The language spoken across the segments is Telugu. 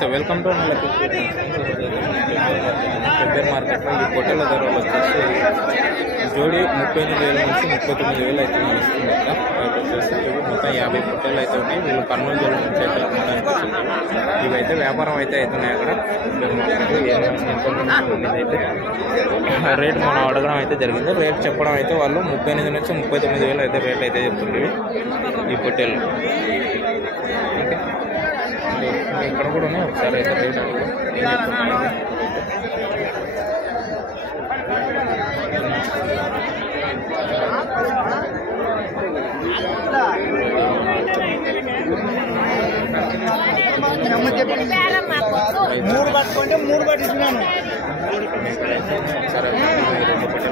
నమస్తే వెల్కమ్ టు పెద్ద మార్కెట్లో ఈ పొట్టెల ధరలు వచ్చేసి జోడి 38,000 నుంచి 39,000 అయితే నడుస్తుంది. వచ్చేసి మొత్తం 50 పొట్టెలు అయితే ఉన్నాయి. వీళ్ళు కర్నూలు జిల్లా నుంచి అయితే అమ్మడానికి వచ్చింది. ఇవైతే వ్యాపారం అయితే అవుతున్నాయి అక్కడ అయితే రేట్ మనం అడగడం అయితే జరిగింది. రేట్ చెప్పడం అయితే వాళ్ళు 38 నుంచి 39,000 అయితే రేట్ అయితే చెప్తుంది ఈ పొట్టెలు. ఇక్కడ కూడా ఉన్నాయి. ఒకసారి అయితే రేట్ అడుగు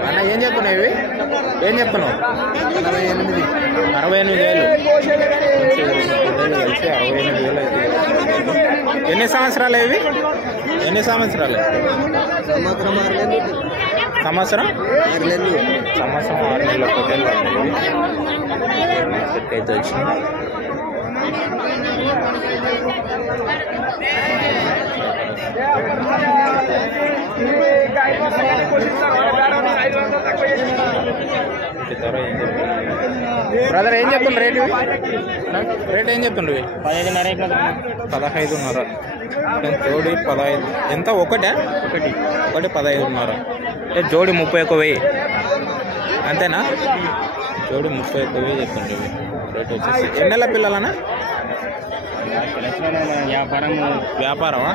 అన్న ఏం చెప్తున్నావు? ఇవి ఏం చెప్తున్నావు? 68,000 కలిసి 68,000 అయితే. ఎన్ని సంవత్సరాలు ఇవి? ఎన్ని సంవత్సరాలు? సంవత్సరం 6 నెలల పొట్టేళ్ళు అయితే వచ్చింది. బ్రదర్ ఏం చెప్తుండ్రు రేటు? రేట్ ఏం చెప్తుండ్రు? 15,500. జోడి 15. ఎంత? ఒకటి 15,500. అంటే జోడి 31,000 అంతేనా? జోడి 31,000 చెప్తుండ్రు రేట్ వచ్చేసి. ఎన్ని నెలల పిల్లలనా? వ్యాపారమా?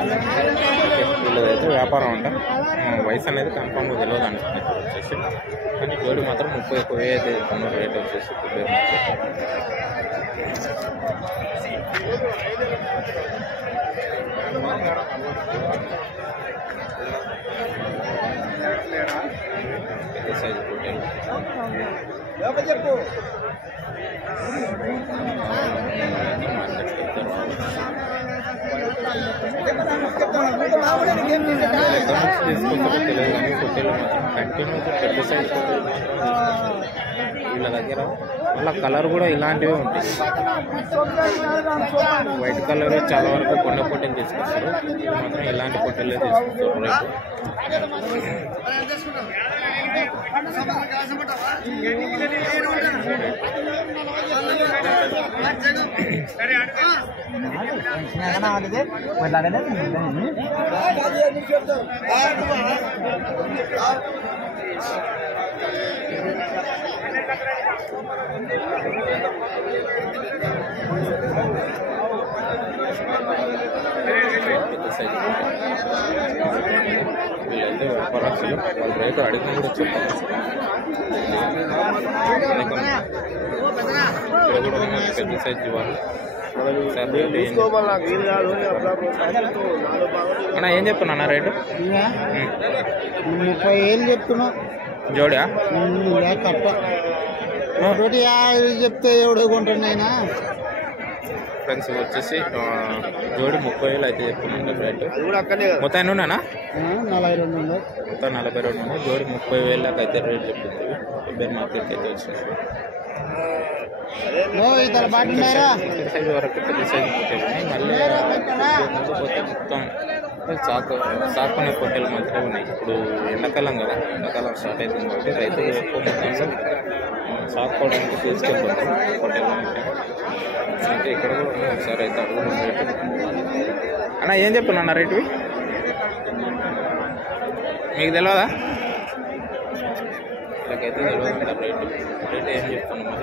వీళ్ళదైతే వ్యాపారం అంట. వయసు అనేది కన్ఫామ్గా తెలియదు అంటున్నారు వచ్చేసి. కానీ జోడి మాత్రం 31,000 అయితే చెప్తున్నారు రేట్ వచ్చేసి. పెద్ద సైజు పొట్టేలు తీసుకొస్తారో తెలియదు కానీ పొట్టేలు మాత్రం కంటిన్యూగా పెద్ద సైజు పొట్టేలు వీళ్ళ దగ్గర. మళ్ళీ కలర్ కూడా ఇలాంటివే ఉంటాయి. వైట్ కలర్ చాలా వరకు కొండ పొట్టేలు తీసుకొస్తారు. ఇది మాత్రం ఇలాంటి పొట్టేలే తీసుకొస్తారు రేపు. వీళ్ళైతే వ్యాపారస్తులు వాళ్ళ రేటు అడిగిన కూడా చెప్పారు. పెద్ద సైజు వాళ్ళు. అన్నా ఏం చెప్తున్నా రేటు? 30,000 చెప్తున్నా. జోడా ఒకటి 50 చెప్తే ఎవడో కొంటున్నాయినా. ఫ్రెండ్స్ వచ్చేసి జోడి 30,000 అయితే చెప్తున్నాను రేటు. మొత్తం ఎన్ని ఉన్నానా? 42. మొత్తం 42 ఉన్నాయి. జోడి 30,000 అయితే రేట్ చెప్తుంది. ఇద్దరు మార్కెట్కి అయితే వచ్చినాయి. సైజు వరకు పెద్ద సైజు పొట్టేలు ఉన్నాయి. మళ్ళీ మొత్తం సాకునే పొట్టేలు మాత్రమే ఉన్నాయి. ఇప్పుడు ఎండాకాలం కదా, ఎండాకాలం స్టార్ట్ అవుతుంది కాబట్టి రైతులు ఎక్కువ మొత్తంలో సాకుకోవడానికి తీసుకెళ్ళిపోతారు పొట్టేలు. అంటే ఇక్కడ కూడా ఉన్నాయి. ఒకసారి అయితే అడుగుతున్న రేటు. అన్న ఏం చెప్తున్నా రేటువి? మీకు తెలియదా? ఇలాగైతే తెలియదు అంటారు రేటు. రేటు ఏం చెప్తున్నాం మరి?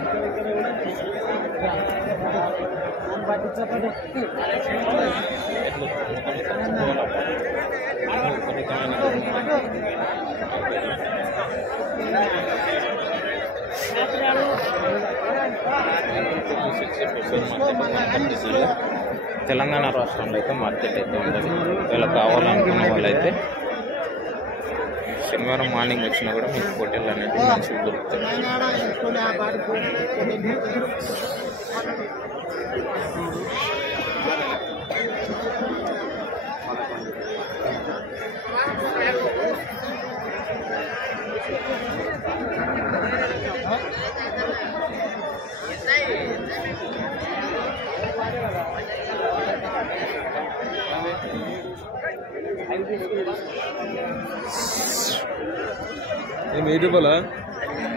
తెలంగాణ రాష్ట్రంలో అయితే మార్కెట్ అయితే ఉంటుంది. ఇలా కావాలనుకున్న వాళ్ళైతే శనివారం మార్నింగ్ వచ్చినా కూడా మీకు పొట్టేలు అనేది మంచిగా దొరుకుతాయి.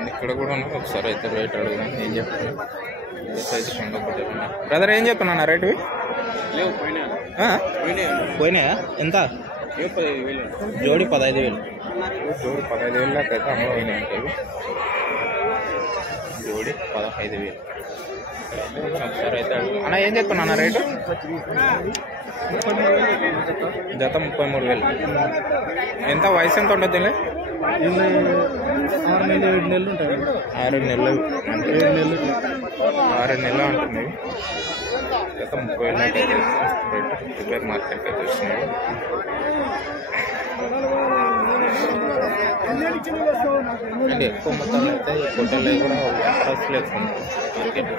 ఇక్కడ కూడా ఉన్నాయి. ఒకసారి అయితే రేట్ అడుగుదాం. ఏం చెప్తున్నా సైజు కొండపూట బ్రదర్ ఏం చెప్తున్నా రేటు పోయినాయా? ఎంత జోడి 15,000. జోడి 15,000 దాకా అయితే అమ్మ పోయినాయి అంటే జోడి 15,000. ఒకసారి అయితే అన్న ఏం చెప్తున్నా రేటు? జత 33,000. ఎంత వయసు ఎంత ఉంటుంది? 6 నెలలు 7 నెలలు ఉంటాయి. 6 నెలలు 7 నెలలు 6 నెలలు ఉంటుంది. జత 30,000 రేటు రిపేర్ మార్కెట్కి అయితే వచ్చినాయి. అంటే ఎక్కువ మొత్తాలు అయితే ఈ పొట్టలు కూడా వ్యాపారస్తులు ఎక్కువ మార్కెట్.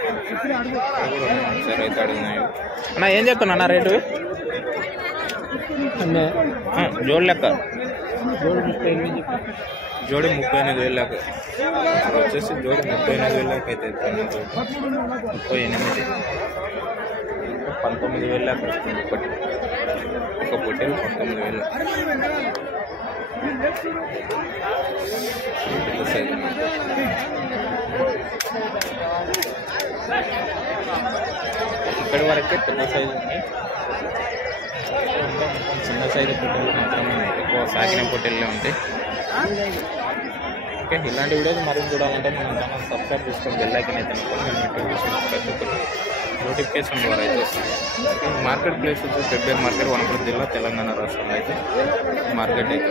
ఒకసారి అయితే అడుగున్నాయి అన్న ఏం చెప్తున్నా అన్న రేటు? జోడి లెక్క జోడి 38,000 దాకా వచ్చేసి జోడి 38,000 దాకా అయితే 38 19,000 దాకా వస్తుంది. ఒక పొట్టేలు 19,000. పెద్ద సైజు ఇక్కడి వరకే పెద్ద సైజు ఉంది. చిన్న సైజు పొట్టేలు మాత్రమే ఎక్కువ సాగిన పొట్టేళ్ళే ఉంటాయి. ఓకే, ఇలాంటి వీడియోస్ మరింత చూడాలంటే మనం ఛానల్ సబ్స్క్రైబ్ చేసుకొని బెల్ ఐకాన్ అయితే నోటిఫికేషన్ ద్వారా అయితే వస్తుంది. మార్కెట్ ప్లేస్ వచ్చి పెబ్బేర్ మార్కెట్, వనపర్తి జిల్లా, తెలంగాణ రాష్ట్రంలో అయితే మార్కెట్ అయితే